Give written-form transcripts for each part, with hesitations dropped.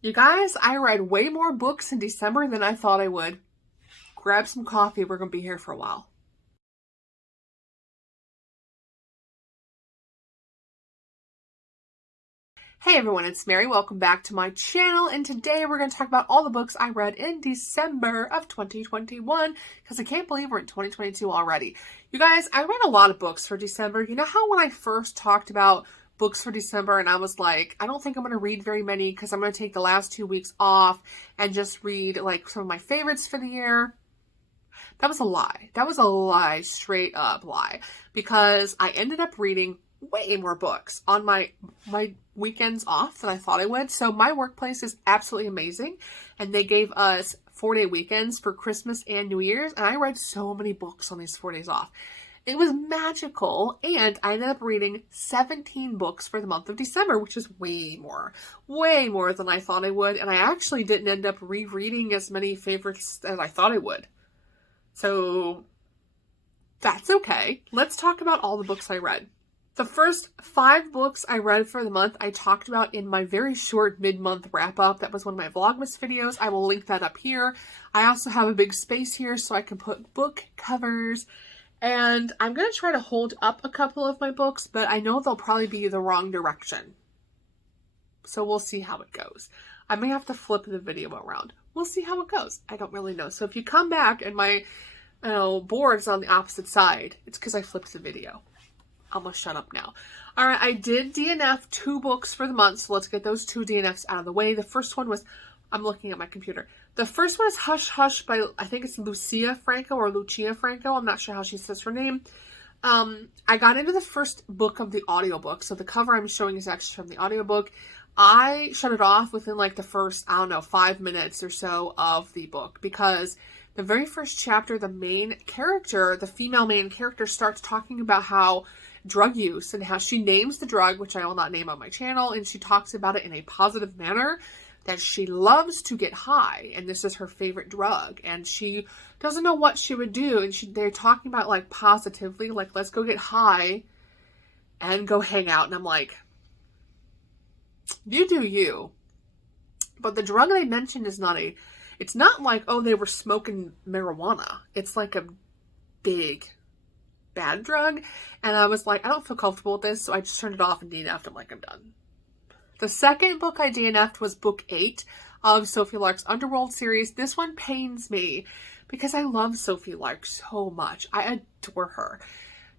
You guys, I read way more books in December than I thought I would. Grab some coffee, we're going to be here for a while. Hey everyone, it's Mary. Welcome back to my channel, and today we're going to talk about all the books I read in December of 2021, because I can't believe we're in 2022 already. You guys, I read a lot of books for December. You know how when I first talked about books for December and I was like, I don't think I'm going to read very many because I'm going to take the last 2 weeks off and just read like some of my favorites for the year? That was a lie. That was a lie, straight up lie, because I ended up reading way more books on my weekends off than I thought I would. So my workplace is absolutely amazing, and they gave us 4-day weekends for Christmas and New Year's, and I read so many books on these 4 days off. It was magical, and I ended up reading 17 books for the month of December, which is way more than I thought I would, and I actually didn't end up rereading as many favorites as I thought I would. So that's okay. Let's talk about all the books I read. The first 5 books I read for the month I talked about in my very short mid-month wrap-up. That was one of my Vlogmas videos. I will link that up here. I also have a big space here so I can put book covers. And I'm going to try to hold up a couple of my books, but I know they'll probably be the wrong direction. So we'll see how it goes. I may have to flip the video around. We'll see how it goes. I don't really know. So if you come back and my board's on the opposite side, it's because I flipped the video. I'm gonna shut up now. Alright, I did DNF 2 books for the month, so let's get those 2 DNFs out of the way. The first one was, I'm looking at my computer. The first one is Hush Hush by, I think it's Lucia Franco or Lucia Franco. I'm not sure how she says her name. I got into the first book of the audiobook, so the cover I'm showing is actually from the audiobook. I shut it off within like the first, 5 minutes or so of the book, because the very first chapter, the main character, the female main character, starts talking about how drug use and how she names the drug, which I will not name on my channel, and she talks about it in a positive manner, that she loves to get high and this is her favorite drug, and she doesn't know what she would do, and they're talking about like positively, like let's go get high and go hang out, and I'm like, you do you. But the drug they mentioned is it's not like, oh, they were smoking marijuana. It's like a big bad drug, and I was like, I don't feel comfortable with this, so I just turned it off and DNF'd. I'm like, I'm done. The second book I DNF'd was book 8 of Sophie Lark's Underworld series. This one pains me because I love Sophie Lark so much. I adore her.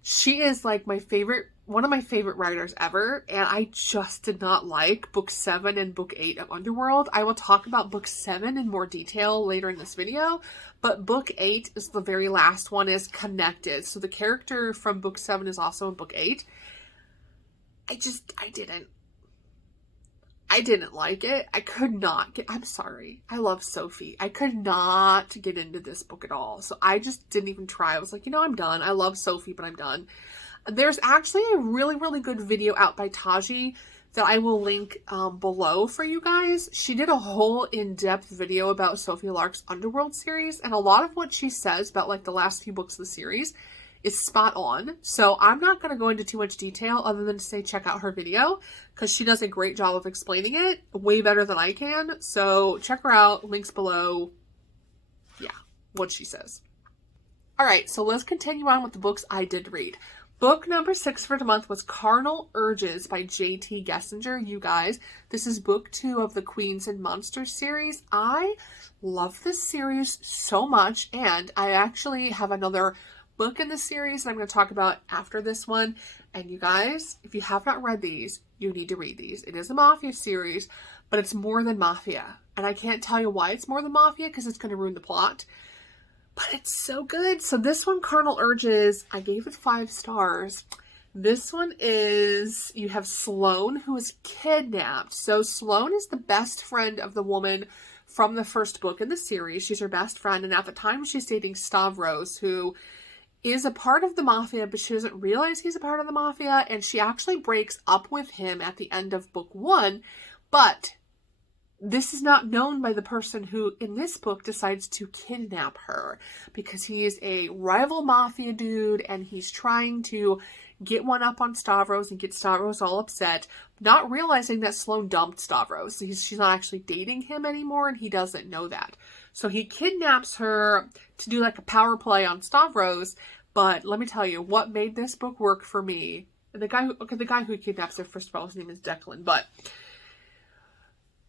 She is like one of my favorite writers ever, and I just did not like book 7 and book 8 of Underworld. I will talk about book 7 in more detail later in this video, but book 8 is the very last one, is connected. So the character from book 7 is also in book 8. I didn't like it. I could not get, I'm sorry. I love Sophie. I could not get into this book at all. So I just didn't even try. I was like, I'm done. I love Sophie, but I'm done. There's actually a really, really good video out by Taji that I will link below for you guys. She did a whole in-depth video about Sophie Lark's Underworld series, and a lot of what she says about like the last few books of the series is spot on. So I'm not going to go into too much detail other than to say check out her video, because she does a great job of explaining it way better than I can. So check her out, links below. Yeah, what she says. Alright, so let's continue on with the books I did read. Book number 6 for the month was Carnal Urges by J.T. Geissinger. You guys, this is book 2 of the Queens and Monsters series. I love this series so much, and I actually have another book in the series that I'm going to talk about after this one. And you guys, if you have not read these, you need to read these. It is a Mafia series, but it's more than Mafia. And I can't tell you why it's more than Mafia, because it's going to ruin the plot. But it's so good. So this one, Carnal Urges, I gave it 5 stars. This one is, you have Sloane, who is kidnapped. So Sloane is the best friend of the woman from the first book in the series. She's her best friend, and at the time she's dating Stavros, who is a part of the Mafia, but she doesn't realize he's a part of the Mafia, and she actually breaks up with him at the end of book 1, but this is not known by the person who, in this book, decides to kidnap her, because he is a rival Mafia dude, and he's trying to get one up on Stavros and get Stavros all upset, not realizing that Sloane dumped Stavros. She's not actually dating him anymore, and he doesn't know that. So he kidnaps her to do like a power play on Stavros. But let me tell you, what made this book work for me, the guy who kidnaps her, first of all, his name is Declan, but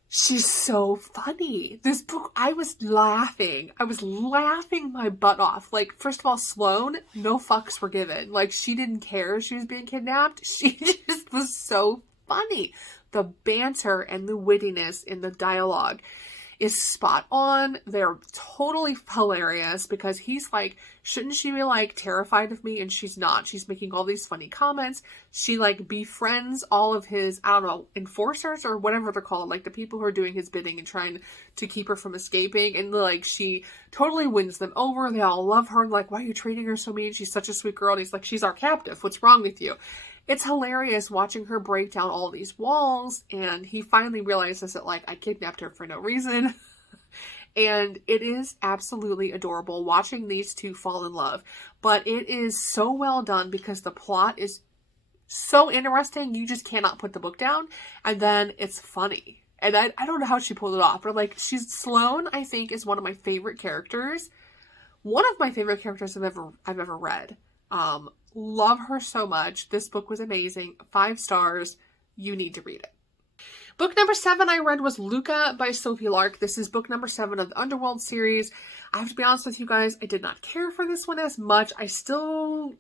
she's so funny. This book, I was laughing my butt off. Like, first of all, Sloane, no fucks were given. Like, she didn't care she was being kidnapped. She just was so funny. The banter and the wittiness in the dialogue is spot on. They're totally hilarious because he's like, shouldn't she be like terrified of me? And she's not. She's making all these funny comments. She like befriends all of his, I don't know, enforcers or whatever they're called, like the people who are doing his bidding and trying to keep her from escaping. And like, she totally wins them over. They all love her. And like, why are you treating her so mean? She's such a sweet girl. And he's like, she's our captive. What's wrong with you? It's hilarious watching her break down all these walls, and he finally realizes that, like, I kidnapped her for no reason. And it is absolutely adorable watching these two fall in love. But it is so well done because the plot is so interesting, you just cannot put the book down. And then it's funny. And I don't know how she pulled it off, but, like, Sloane, I think, is one of my favorite characters. One of my favorite characters I've ever read. Love her so much. This book was amazing. 5 stars. You need to read it. Book number 7 I read was Luca by Sophie Lark. This is book number 7 of the Underworld series. I have to be honest with you guys, I did not care for this one as much. I still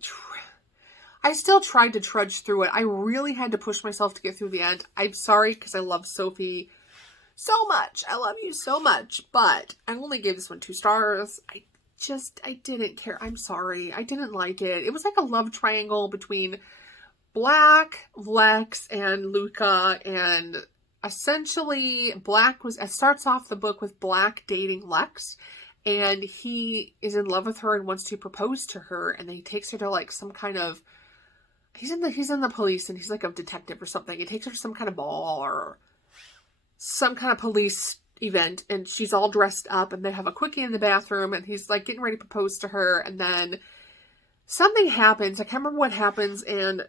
tried to trudge through it. I really had to push myself to get through the end. I'm sorry because I love Sophie so much. I love you so much, but I only gave this one 2 stars. I didn't care. I'm sorry. I didn't like it. It was like a love triangle between Black, Lex, and Luca, and essentially it starts off the book with Black dating Lex, and he is in love with her and wants to propose to her, and then he takes her to like some kind of, he's in the police, and he's like a detective or something. He takes her to some kind of ball or some kind of police event, and she's all dressed up, and they have a quickie in the bathroom, and he's like getting ready to propose to her, and then something happens. I can't remember what happens, and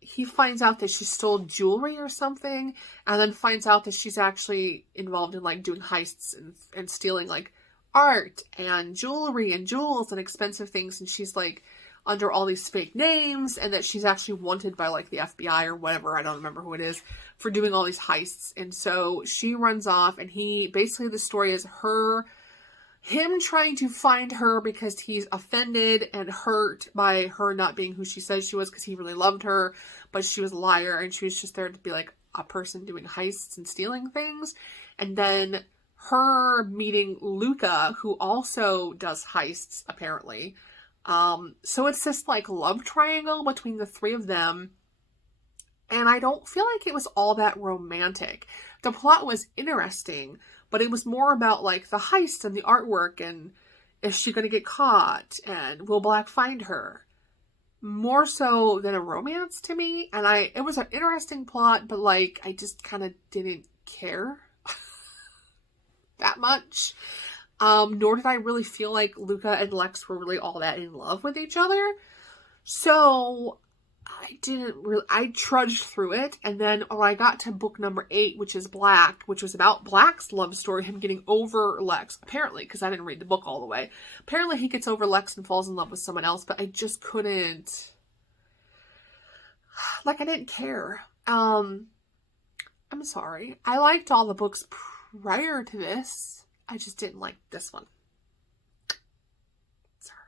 he finds out that she stole jewelry or something, and then finds out that she's actually involved in like doing heists and stealing like art and jewelry and jewels and expensive things, and she's like under all these fake names, and that she's actually wanted by like the FBI or whatever, I don't remember who it is, for doing all these heists. And so she runs off, and the story is him trying to find her because he's offended and hurt by her not being who she says she was, because he really loved her, but she was a liar, and she was just there to be like a person doing heists and stealing things. And then her meeting Luca, who also does heists apparently. So it's this like love triangle between the 3 of them. And I don't feel like it was all that romantic. The plot was interesting, but it was more about like the heist and the artwork, and is she going to get caught, and will Black find her? More so than a romance to me. And it was an interesting plot, but like, I just kind of didn't care that much. Nor did I really feel like Luca and Lex were really all that in love with each other. So I trudged through it. And then when I got to book number 8, which is Black, which was about Black's love story, him getting over Lex, apparently, because I didn't read the book all the way. Apparently he gets over Lex and falls in love with someone else, but I just couldn't, like, I didn't care. I'm sorry. I liked all the books prior to this. I just didn't like this one. Sorry.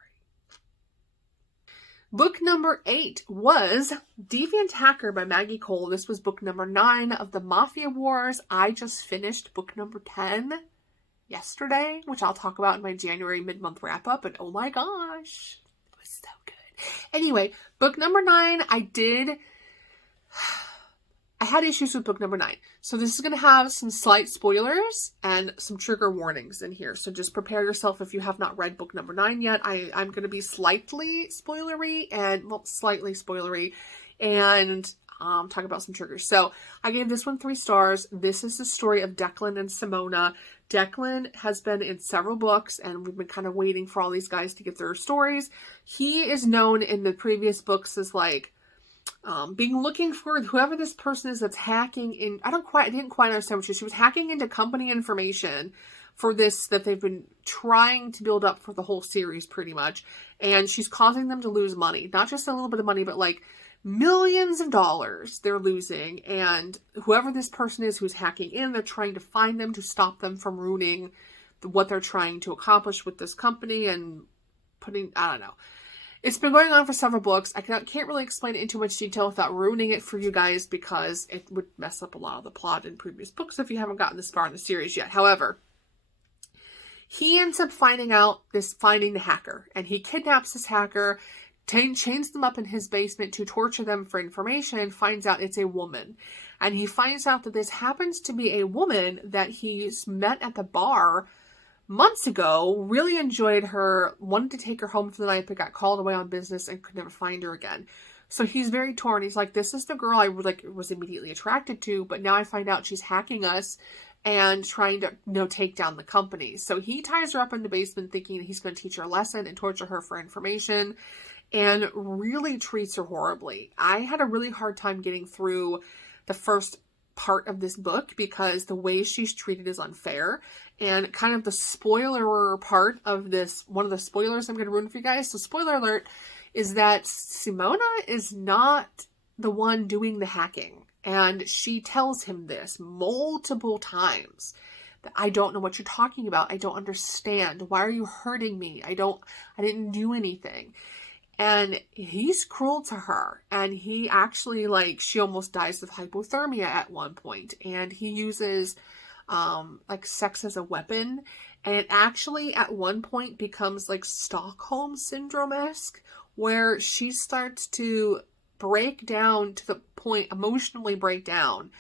Book number 8 was Deviant Hacker by Maggie Cole. This was book number 9 of the Mafia Wars. I just finished book number 10 yesterday, which I'll talk about in my January mid-month wrap-up, and oh my gosh, it was so good. Anyway, book number 9, I had issues with book number 9. So this is going to have some slight spoilers and some trigger warnings in here. So just prepare yourself if you have not read book number 9 yet. I'm going to be slightly spoilery and talk about some triggers. So I gave this one 3 stars. This is the story of Declan and Simona. Declan has been in several books, and we've been kind of waiting for all these guys to get their stories. He is known in the previous books as like being looking for whoever this person is that's hacking in. I didn't quite understand what she was hacking into company information for this that they've been trying to build up for the whole series pretty much. And she's causing them to lose money. Not just a little bit of money, but like millions of dollars they're losing. And whoever this person is who's hacking in, they're trying to find them to stop them from ruining what they're trying to accomplish with this company and I don't know. It's been going on for several books. I can't really explain it in too much detail without ruining it for you guys because it would mess up a lot of the plot in previous books if you haven't gotten this far in the series yet. However, he ends up finding the hacker, and he kidnaps this hacker, chains them up in his basement to torture them for information, and finds out it's a woman. And he finds out that this happens to be a woman that he's met at the bar months ago, really enjoyed her, wanted to take her home for the night, but got called away on business and could never find her again. So he's very torn. He's like, this is the girl I was immediately attracted to, but now I find out she's hacking us and trying to, take down the company. So he ties her up in the basement thinking he's going to teach her a lesson and torture her for information and really treats her horribly. I had a really hard time getting through the first part of this book because the way she's treated is unfair. And kind of the spoiler part of this, one of the spoilers I'm going to ruin for you guys. So spoiler alert is that Simona is not the one doing the hacking. And she tells him this multiple times. That I don't know what you're talking about. I don't understand. Why are you hurting me? I didn't do anything. And he's cruel to her. And he actually, she almost dies of hypothermia at one point. And he uses, sex as a weapon. And it actually, at one point, becomes, Stockholm Syndrome-esque, where she starts to break down to the point, emotionally break down,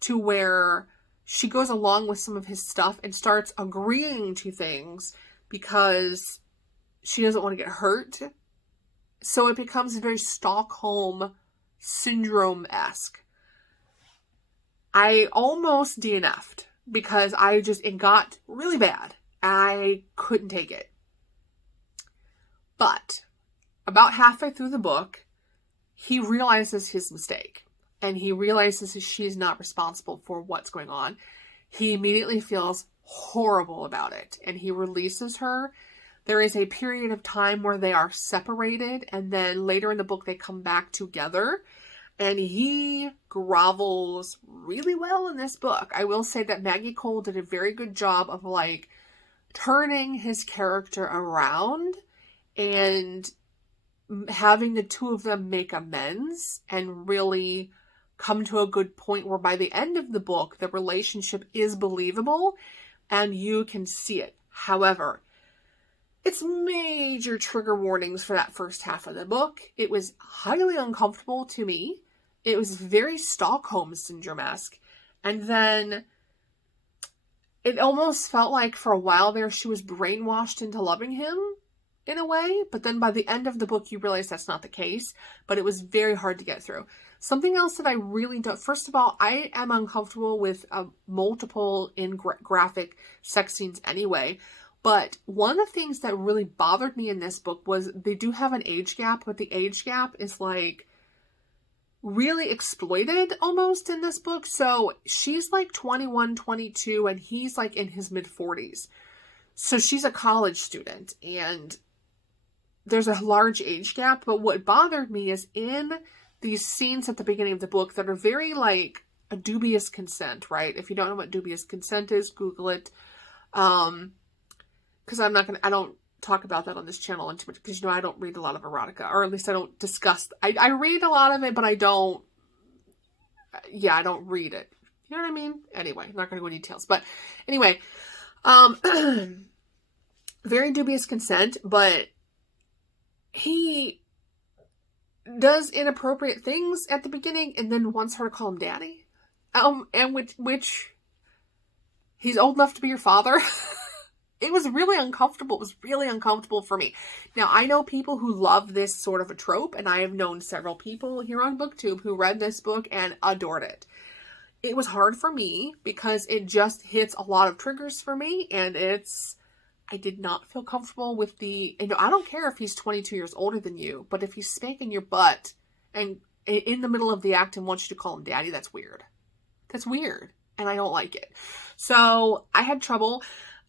to where she goes along with some of his stuff and starts agreeing to things because she doesn't want to get hurt. So it becomes very Stockholm Syndrome-esque. I almost DNF'd because it got really bad. I couldn't take it. But about halfway through the book, he realizes his mistake. And he realizes she's not responsible for what's going on. He immediately feels horrible about it. And he releases her. There is a period of time where they are separated. And then later in the book, they come back together. And he grovels really well in this book. I will say that Maggie Cole did a very good job of turning his character around and having the two of them make amends and really come to a good point where by the end of the book, the relationship is believable and you can see it. However, it's major trigger warnings for that first half of the book. It was highly uncomfortable to me. It was very Stockholm Syndrome-esque. And then it almost felt like for a while there she was brainwashed into loving him in a way. But then by the end of the book, you realize that's not the case. But it was very hard to get through. Something else that I really don't... First of all, I am uncomfortable with multiple graphic sex scenes anyway. But one of the things that really bothered me in this book was they do have an age gap, but the age gap is really exploited almost in this book. So she's 21, 22, and he's in his mid-40s. So she's a college student, and there's a large age gap. But what bothered me is in these scenes at the beginning of the book that are very a dubious consent, right? If you don't know what dubious consent is, Google it. Because I don't talk about that on this channel too much, because I don't read a lot of erotica, or at least I don't discuss. I read a lot of it, but I don't read it. You know what I mean? Anyway, I'm not going to go into details, but anyway, very dubious consent, but he does inappropriate things at the beginning and then wants her to call him daddy. And which he's old enough to be your father. It was really uncomfortable. It was really uncomfortable for me. Now, I know people who love this sort of a trope, and I have known several people here on BookTube who read this book and adored it. It was hard for me because it just hits a lot of triggers for me, and I did not feel comfortable with I don't care if he's 22 years older than you, but if he's spanking your butt and in the middle of the act and wants you to call him daddy. That's weird. That's weird. And I don't like it. So I had trouble.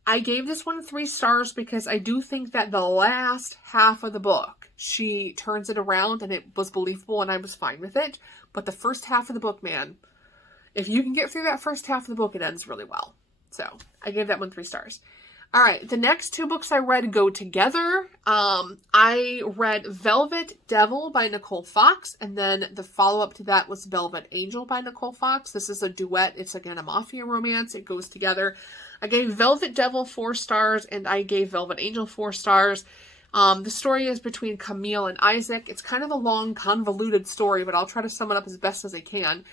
I gave this one 3 stars because I do think that the last half of the book, she turns it around and it was believable and I was fine with it. But the first half of the book, man, if you can get through that first half of the book, it ends really well. So I gave that one 3 stars. All right, the next 2 books I read go together. I read Velvet Devil by Nicole Fox, and then the follow-up to that was Velvet Angel by Nicole Fox. This is a duet. It's, again, a mafia romance. It goes together. I gave Velvet Devil 4 stars, and I gave Velvet Angel 4 stars. The story is between Camille and Isaac. It's kind of a long, convoluted story, but I'll try to sum it up as best as I can.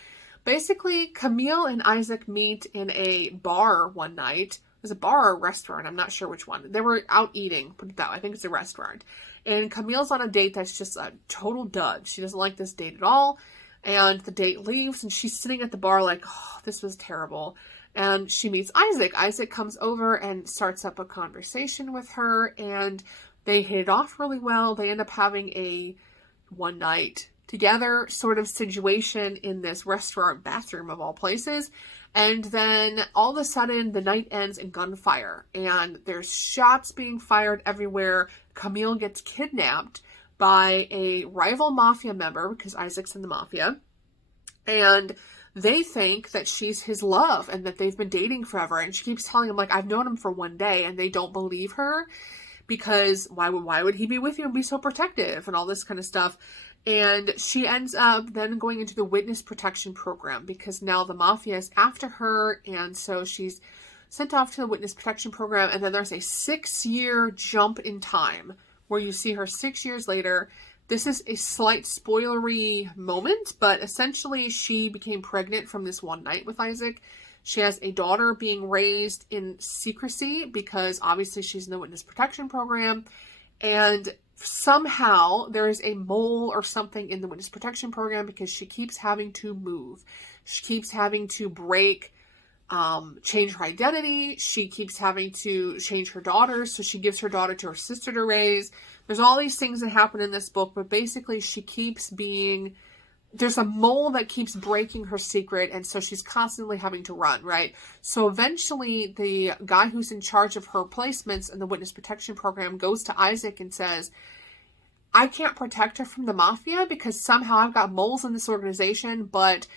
Basically, Camille and Isaac meet in a bar one night. There's a bar or a restaurant. I'm not sure which one. They were out eating. Put it that way. I think it's a restaurant. And Camille's on a date that's just a total dud. She doesn't like this date at all. And the date leaves and she's sitting at the bar like, oh, this was terrible. And she meets Isaac. Isaac comes over and starts up a conversation with her. And they hit it off really well. They end up having a one night together sort of situation in this restaurant bathroom of all places. And then all of a sudden the night ends in gunfire and there's shots being fired everywhere. Camille gets kidnapped by a rival mafia member because Isaac's in the mafia. And they think that she's his love and that they've been dating forever. And she keeps telling him, like, I've known him for one day, and they don't believe her because why would he be with you and be so protective and all this kind of stuff. And she ends up then going into the witness protection program because now the mafia is after her. And so she's sent off to the witness protection program. And then there's a 6-year jump in time where you see her 6 years later. This is a slight spoilery moment, but essentially she became pregnant from this one night with Isaac. She has a daughter being raised in secrecy because obviously she's in the witness protection program. And somehow there is a mole or something in the witness protection program because she keeps having to move. She keeps having to change her identity. She keeps having to change her daughter. So she gives her daughter to her sister to raise. There's all these things that happen in this book, but basically she keeps there's a mole that keeps breaking her secret. And so she's constantly having to run, right? So eventually the guy who's in charge of her placements in the witness protection program goes to Isaac and says, I can't protect her from the mafia because somehow I've got moles in this organization, but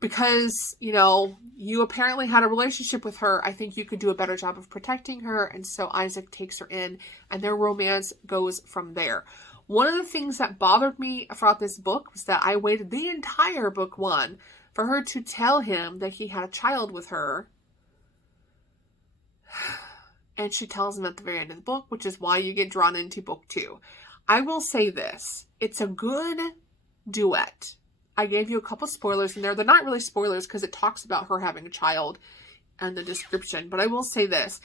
because, you apparently had a relationship with her, I think you could do a better job of protecting her. And so Isaac takes her in and their romance goes from there. One of the things that bothered me throughout this book was that I waited the entire book 1 for her to tell him that he had a child with her. And she tells him at the very end of the book, which is why you get drawn into book 2. I will say this. It's a good duet. I gave you a couple spoilers in there. They're not really spoilers because it talks about her having a child and the description. But I will say this.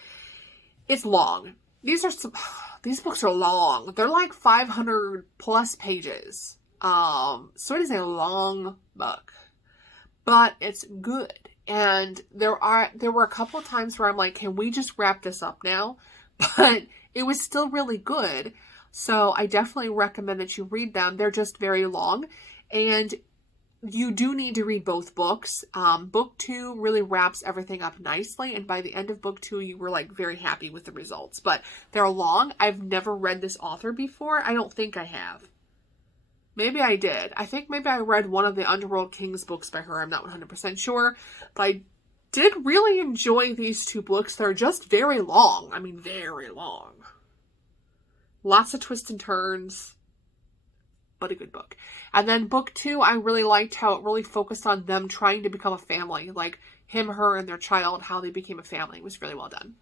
It's long. These books are long. They're like 500 plus pages. So it is a long book. But it's good. And there were a couple of times where I'm like, can we just wrap this up now? But it was still really good. So I definitely recommend that you read them. They're just very long. And you do need to read both books. Book 2 really wraps everything up nicely. And by the end of book 2, you were like very happy with the results. But they're long. I've never read this author before. I don't think I have. Maybe I did. I think maybe I read one of the Underworld Kings books by her. I'm not 100% sure. But I did really enjoy these 2 books. They're just very long. I mean, very long. Lots of twists and turns. But a good book. And then book 2, I really liked how it really focused on them trying to become a family. Like him, her, and their child, how they became a family. It was really well done.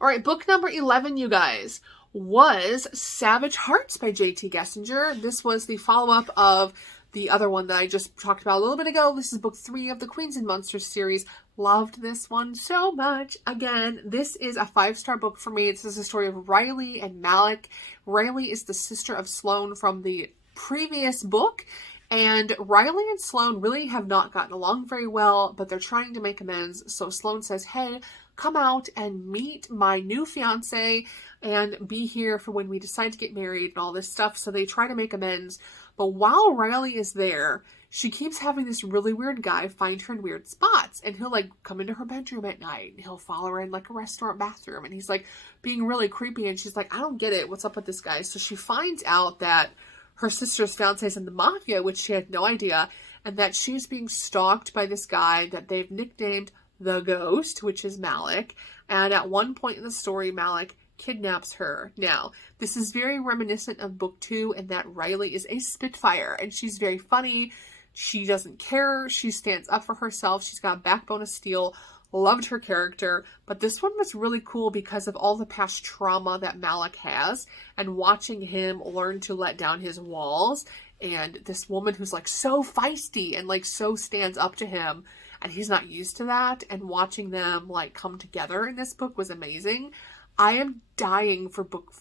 All right, book number 11, you guys, was Savage Hearts by J.T. Geissinger. This was the follow-up of the other one that I just talked about a little bit ago. This is book 3 of the Queens and Monsters series. Loved this one so much. Again, this is a 5-star book for me. This is the story of Riley and Malik. Riley is the sister of Sloane from the previous book. And Riley and Sloane really have not gotten along very well, but they're trying to make amends. So Sloane says, hey, come out and meet my new fiance and be here for when we decide to get married and all this stuff. So they try to make amends. But while Riley is there, she keeps having this really weird guy find her in weird spots. And he'll like come into her bedroom at night and he'll follow her in like a restaurant bathroom. And he's like being really creepy. And she's like, I don't get it. What's up with this guy? So she finds out that her sister's fiance is in the Mafia, which she had no idea. And that she's being stalked by this guy that they've nicknamed the Ghost, which is Malik. And at one point in the story, Malik kidnaps her. Now, this is very reminiscent of book 2 in that Riley is a Spitfire and she's very funny. She doesn't care. She stands up for herself. She's got a backbone of steel. Loved her character. But this one was really cool because of all the past trauma that Malik has and watching him learn to let down his walls. And this woman who's like so feisty and like so stands up to him, and he's not used to that, and watching them like come together in this book was amazing. I am dying for book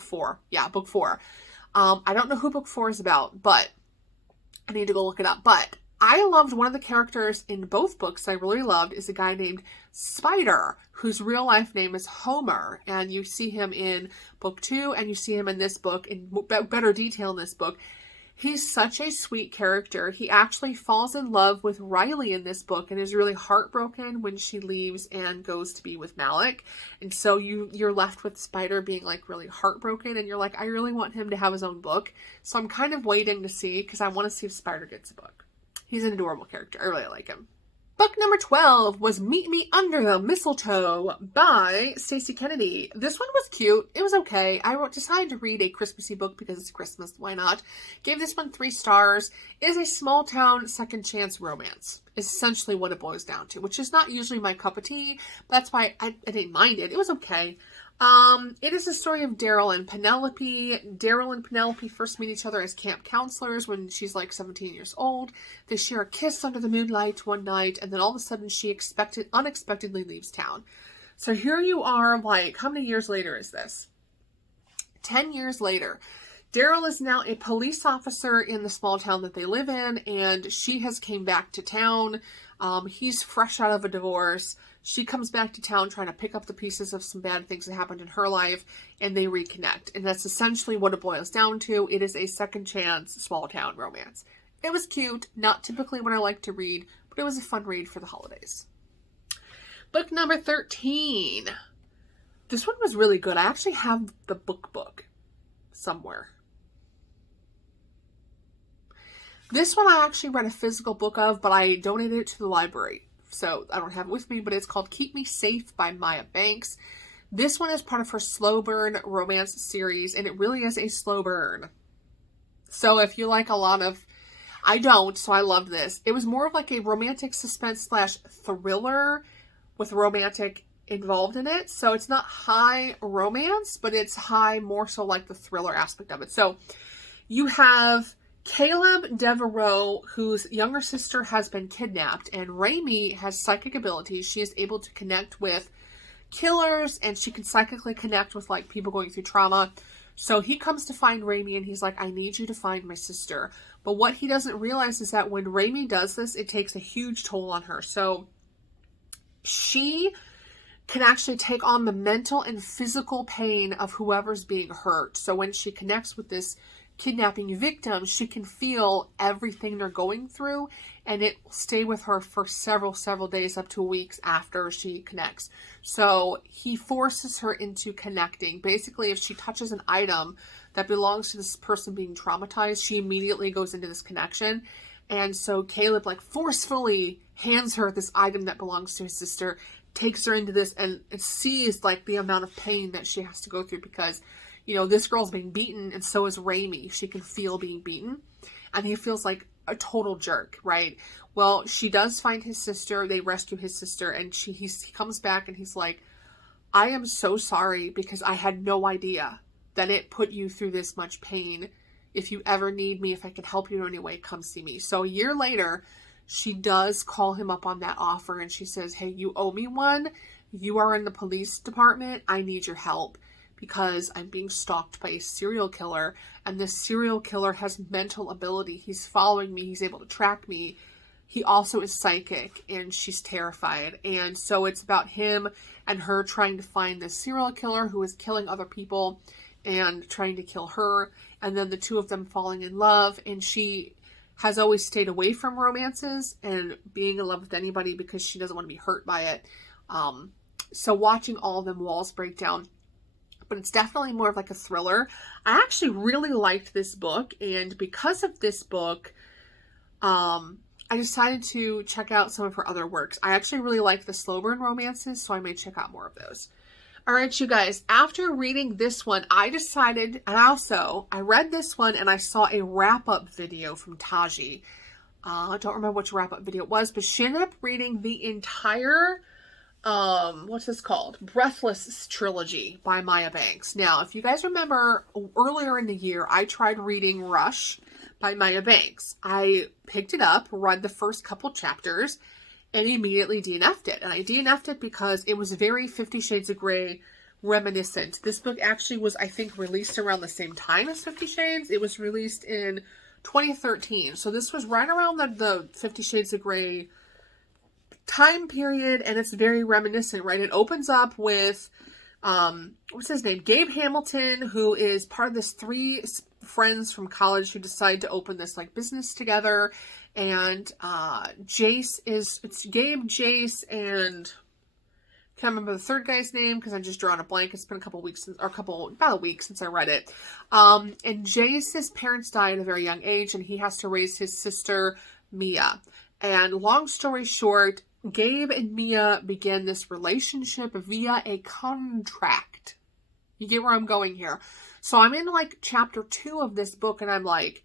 4. Yeah, book 4. I don't know who book 4 is about, but I need to go look it up. But I loved one of the characters in both books I really loved is a guy named Spider, whose real life name is Homer. And you see him in book 2 and you see him in this book in better detail in this book. He's such a sweet character. He actually falls in love with Riley in this book and is really heartbroken when she leaves and goes to be with Malik. And so you're left with Spider being like really heartbroken and you're like, I really want him to have his own book. So I'm kind of waiting to see because I want to see if Spider gets a book. He's an adorable character. I really like him. Book number 12 was Meet Me Under the Mistletoe by Stacey Kennedy. This one was cute. It was okay. I decided to read a Christmassy book because it's Christmas. Why not? Gave this one 3 stars. It is a small town second chance romance. Is essentially what it boils down to, which is not usually my cup of tea. But that's why I didn't mind it. It was okay. It is the story of Daryl and Penelope. Daryl and Penelope first meet each other as camp counselors when she's like 17 years old. They share a kiss under the moonlight one night, and then all of a sudden she unexpectedly leaves town. So here you are, like, how many years later is this? 10 years later. Daryl is now a police officer in the small town that they live in, and she has came back to town. He's fresh out of a divorce. She comes back to town trying to pick up the pieces of some bad things that happened in her life, and they reconnect. And that's essentially what it boils down to. It is a second chance small town romance. It was cute, not typically what I like to read, but it was a fun read for the holidays. Book number 13. This one was really good. I actually have the book somewhere. This one I actually read a physical book of, but I donated it to the library. So I don't have it with me, but it's called Keep Me Safe by Maya Banks. This one is part of her slow burn romance series, and it really is a slow burn. So if you like a lot of... I don't, so I loved this. It was more of like a romantic suspense / thriller with romantic involved in it. So it's not high romance, but it's high more so like the thriller aspect of it. So you have Caleb Devereaux, whose younger sister has been kidnapped, and Raimi has psychic abilities. She is able to connect with killers, and she can psychically connect with like people going through trauma. So he comes to find Raimi, and he's like, I need you to find my sister. But what he doesn't realize is that when Raimi does this, it takes a huge toll on her. So she can actually take on the mental and physical pain of whoever's being hurt. So when she connects with this kidnapping victim, she can feel everything they're going through, and it will stay with her for several days up to weeks after she connects. So he forces her into connecting. Basically, if she touches an item that belongs to this person being traumatized, she immediately goes into this connection. And so Caleb like forcefully hands her this item that belongs to his sister, takes her into this, and sees like the amount of pain that she has to go through because, you know, this girl's being beaten, and so is Raimi. She can feel being beaten, and he feels like a total jerk, right? Well, she does find his sister. They rescue his sister, and he comes back, and he's like, I am so sorry because I had no idea that it put you through this much pain. If you ever need me, if I can help you in any way, come see me. So a year later, she does call him up on that offer, and she says, hey, you owe me one. You are in the police department. I need your help because I'm being stalked by a serial killer, and this serial killer has mental ability. He's following me. He's able to track me. He also is psychic, and she's terrified. And so it's about him and her trying to find this serial killer who is killing other people and trying to kill her. and then the two of them falling in love, and she has always stayed away from romances and being in love with anybody because she doesn't want to be hurt by it. So watching all of them walls break down, but it's definitely more of like a thriller. I actually really liked this book, and because of this book, I decided to check out some of her other works. I actually really like the slow burn romances, so I may check out more of those. All right, you guys, after reading this one, I decided, and also, I read this one and I saw a wrap-up video from Taji. I don't remember which wrap-up video it was, but she ended up reading the entire, what's this called? Breathless trilogy by Maya Banks. Now, if you guys remember, earlier in the year, I tried reading Rush by Maya Banks. I picked it up, read the first couple chapters, and immediately DNF'd it. And I DNF'd it because it was very 50 Shades of Grey reminiscent. This book actually was, I think, released around the same time as 50 Shades. It was released in 2013. So this was right around the 50 Shades of Grey time period, and it's very reminiscent, right? It opens up with, what's his name? Gabe Hamilton, who is part of this 3 friends from college who decide to open this like business together. And it's Gabe, Jace, and I can't remember the third guy's name because I just drawn a blank. It's been about a week since I read it. And Jace's parents die at a very young age, and he has to raise his sister, Mia. And long story short, Gabe and Mia begin this relationship via a contract. You get where I'm going here. So I'm in like chapter 2 of this book, and I'm like,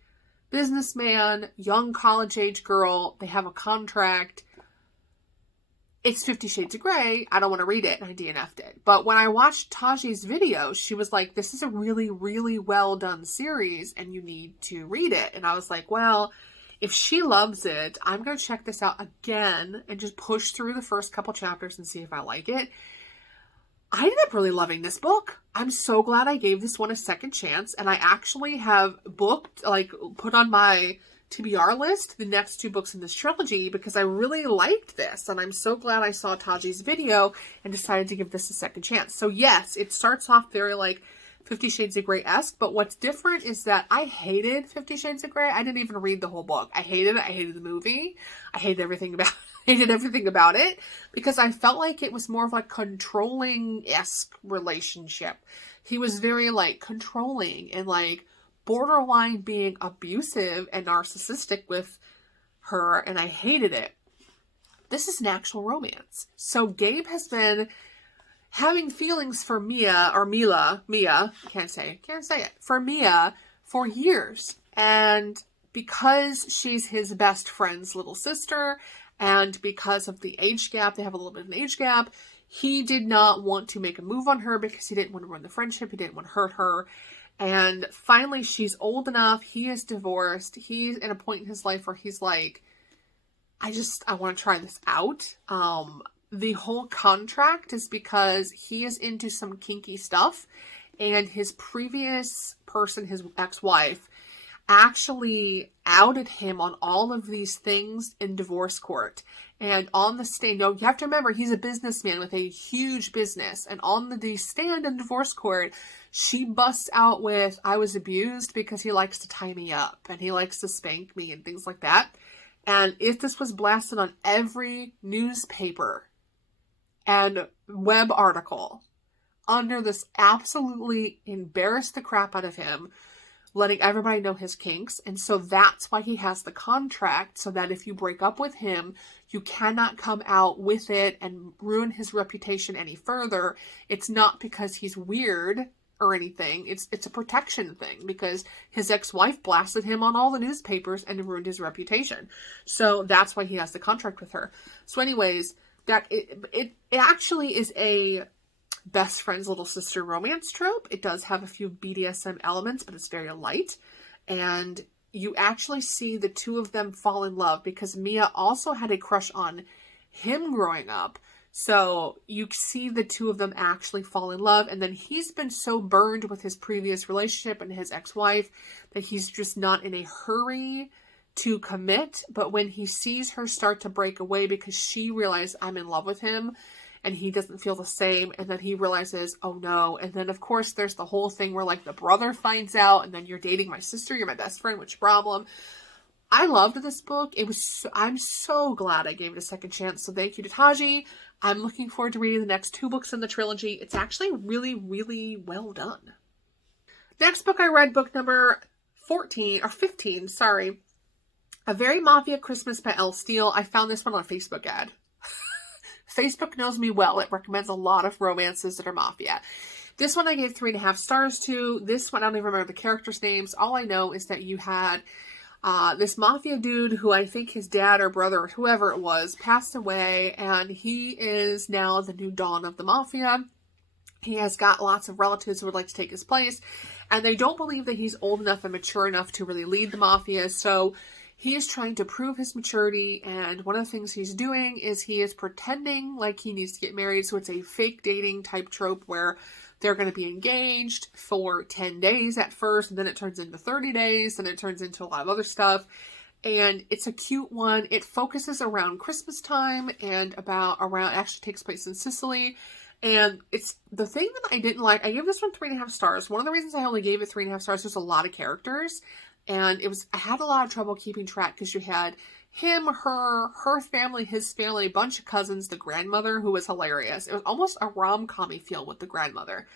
businessman, young college age girl, they have a contract. It's 50 Shades of Grey. I don't want to read it. And I DNF'd it. But when I watched Taji's video, she was like, this is a really, really well done series and you need to read it. And I was like, well, if she loves it, I'm going to check this out again and just push through the first couple chapters and see if I like it. I ended up really loving this book. I'm so glad I gave this one a second chance, and I actually have put on my TBR list the next 2 books in this trilogy because I really liked this, and I'm so glad I saw Taji's video and decided to give this a second chance. So yes, it starts off very like 50 Shades of Grey-esque, but what's different is that I hated 50 Shades of Grey. I didn't even read the whole book. I hated it. I hated the movie. I hated everything about it because I felt like it was more of like controlling-esque relationship. He was very like controlling and like borderline being abusive and narcissistic with her, and I hated it. This is an actual romance. So Gabe has been having feelings for Mia, can't say it, for Mia for years. And because she's his best friend's little sister, and because of the age gap, they have a little bit of an age gap, he did not want to make a move on her because he didn't want to ruin the friendship. He didn't want to hurt her. And finally, she's old enough. He is divorced. He's at a point in his life where he's like, I want to try this out. The whole contract is because he is into some kinky stuff, and his previous person, his ex-wife, actually outed him on all of these things in divorce court. And on the stand, you have to remember, he's a businessman with a huge business. And on the stand in divorce court, she busts out with, I was abused because he likes to tie me up and he likes to spank me and things like that. And if this was blasted on every newspaper and web article under this absolutely embarrassed the crap out of him, letting everybody know his kinks. And so that's why he has the contract, so that if you break up with him, you cannot come out with it and ruin his reputation any further. It's not because he's weird or anything. It's a protection thing because his ex-wife blasted him on all the newspapers and ruined his reputation. So that's why he has the contract with her. So anyways, that it actually is a best friend's little sister romance trope. It does have a few BDSM elements, but it's very light. And you actually see the two of them fall in love because Mia also had a crush on him growing up. So you see the two of them actually fall in love. And then he's been so burned with his previous relationship and his ex-wife that he's just not in a hurry to commit. But when he sees her start to break away because she realized, I'm in love with him, and he doesn't feel the same, and then he realizes, oh no, and then of course there's the whole thing where like the brother finds out, and then you're dating my sister, you're my best friend, what's your problem? I loved this book. I'm so glad I gave it a second chance. So thank you to Taji. I'm looking forward to reading the next 2 books in the trilogy. It's actually really, really well done. Next book I read, book number 15, sorry. A Very Mafia Christmas by L. Steele. I found this one on a Facebook ad. Facebook knows me well. It recommends a lot of romances that are mafia. This one I gave 3.5 stars to. This one, I don't even remember the characters' names. All I know is that you had this mafia dude who I think his dad or brother or whoever it was passed away, and he is now the new Don of the Mafia. He has got lots of relatives who would like to take his place, and they don't believe that he's old enough and mature enough to really lead the Mafia, so he is trying to prove his maturity, and one of the things he's doing is he is pretending like he needs to get married, so it's a fake dating type trope where they're going to be engaged for 10 days at first, and then it turns into 30 days, and it turns into a lot of other stuff. And it's a cute one. It focuses around Christmas time and actually takes place in Sicily. And it's the thing that I didn't like. I gave this one 3.5 stars. One of the reasons I only gave it 3.5 stars, there's a lot of characters. And I had a lot of trouble keeping track because you had him, her family, his family, a bunch of cousins, the grandmother, who was hilarious. It was almost a rom-com-y feel with the grandmother.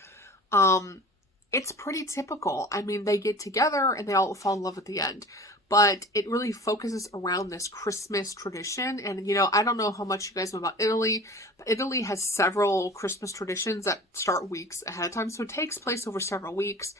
It's pretty typical. I mean, they get together and they all fall in love at the end. But it really focuses around this Christmas tradition. And, you know, I don't know how much you guys know about Italy, but Italy has several Christmas traditions that start weeks ahead of time. So it takes place over several weeks.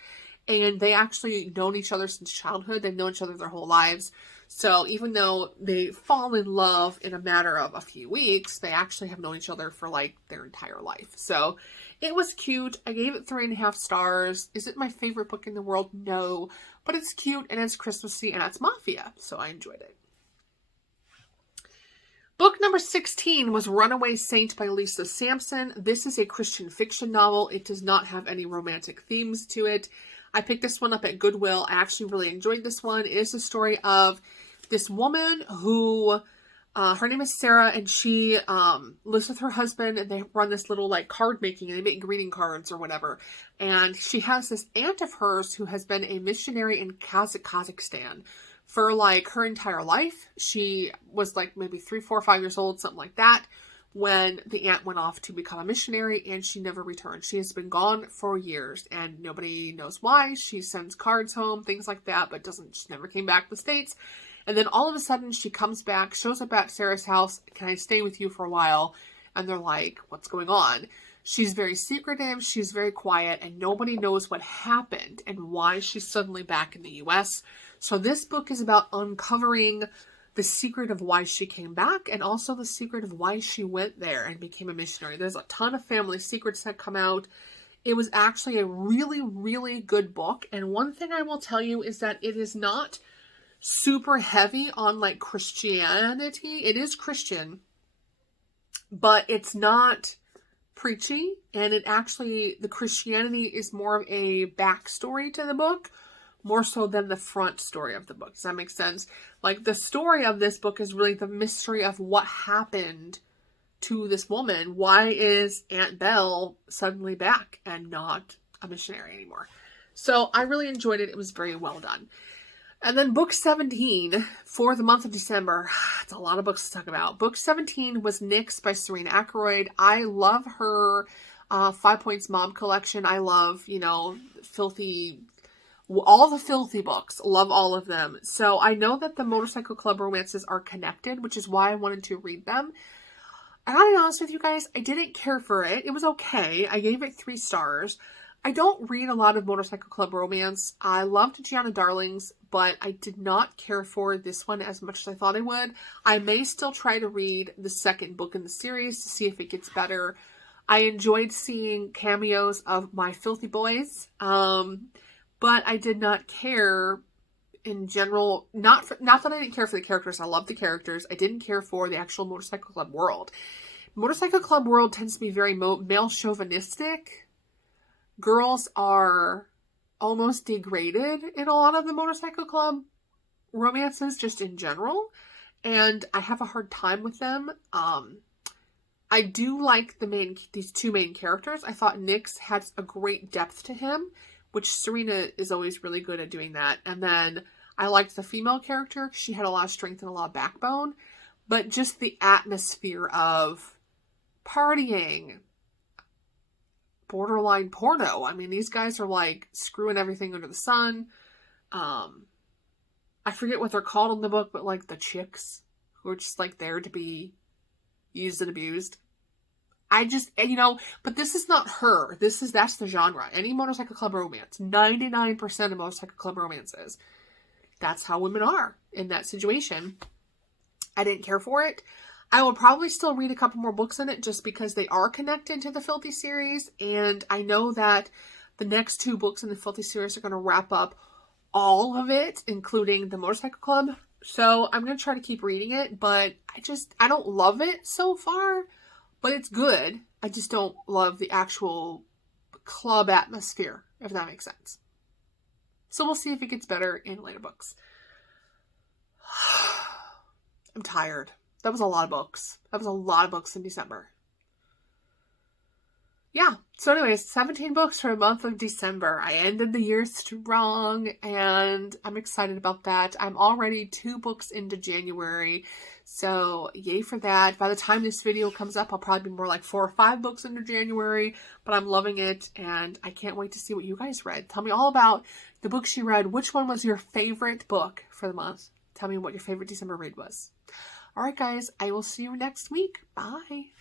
And they actually known each other since childhood. They've known each other their whole lives. So even though they fall in love in a matter of a few weeks, they actually have known each other for like their entire life. So it was cute. I gave it 3.5 stars. Is it my favorite book in the world? No. But it's cute and it's Christmassy and it's Mafia. So I enjoyed it. Book number 16 was Runaway Saint by Lisa Samson. This is a Christian fiction novel. It does not have any romantic themes to it. I picked this one up at Goodwill. I actually really enjoyed this one. It is the story of this woman who, her name is Sarah, and she lives with her husband, and they run this little like card making, and they make greeting cards or whatever. And she has this aunt of hers who has been a missionary in Kazakhstan for like her entire life. She was like maybe 3, 4, 5 years old, something like that, when the aunt went off to become a missionary, and she never returned. She has been gone for years and nobody knows why. She sends cards home, things like that, but she never came back to the States. And then all of a sudden she comes back, shows up at Sarah's house. Can I stay with you for a while? And they're like, what's going on? She's very secretive. She's very quiet, and nobody knows what happened and why she's suddenly back in the U.S. So this book is about uncovering the secret of why she came back, and also the secret of why she went there and became a missionary. There's a ton of family secrets that come out. It was actually a really, really good book. And one thing I will tell you is that it is not super heavy on like Christianity. It is Christian, but it's not preachy. And the Christianity is more of a backstory to the book, more so than the front story of the book. Does that make sense? Like, the story of this book is really the mystery of what happened to this woman. Why is Aunt Belle suddenly back and not a missionary anymore? So I really enjoyed it. It was very well done. And then book 17 for the month of December. It's a lot of books to talk about. Book 17 was Nyx by Serena Akeroyd. I love her 5 Points Mob collection. I love, all the filthy books. Love all of them. So I know that the Motorcycle Club romances are connected, which is why I wanted to read them. I gotta be honest with you guys, I didn't care for it. It was okay. I gave it 3 stars. I don't read a lot of Motorcycle Club romance. I loved Gianna Darling's, but I did not care for this one as much as I thought I would. I may still try to read the second book in the series to see if it gets better. I enjoyed seeing cameos of my filthy boys. But I did not care in general. Not that I didn't care for the characters. I love the characters. I didn't care for the actual Motorcycle Club world. Motorcycle Club world tends to be very male chauvinistic. Girls are almost degraded in a lot of the Motorcycle Club romances, just in general. And I have a hard time with them. I do like these two main characters. I thought Nick's had a great depth to him, which Serena is always really good at doing that. And then I liked the female character. She had a lot of strength and a lot of backbone. But just the atmosphere of partying, borderline porno. I mean, these guys are like screwing everything under the sun. I forget what they're called in the book, but like the chicks who are just like there to be used and abused. But this is not her. That's the genre. Any motorcycle club romance. 99% of motorcycle club romances. That's how women are in that situation. I didn't care for it. I will probably still read a couple more books in it just because they are connected to the Filthy series. And I know that the next 2 books in the Filthy series are going to wrap up all of it, including the motorcycle club. So I'm going to try to keep reading it, but I don't love it so far, but it's good. I just don't love the actual club atmosphere, if that makes sense. So we'll see if it gets better in later books. I'm tired. That was a lot of books. That was a lot of books in December. Yeah. So anyways, 17 books for the month of December. I ended the year strong and I'm excited about that. I'm already 2 books into January. So yay for that. By the time this video comes up, I'll probably be more like 4 or 5 books into January, but I'm loving it and I can't wait to see what you guys read. Tell me all about the books you read. Which one was your favorite book for the month? Tell me what your favorite December read was. All right, guys, I will see you next week. Bye.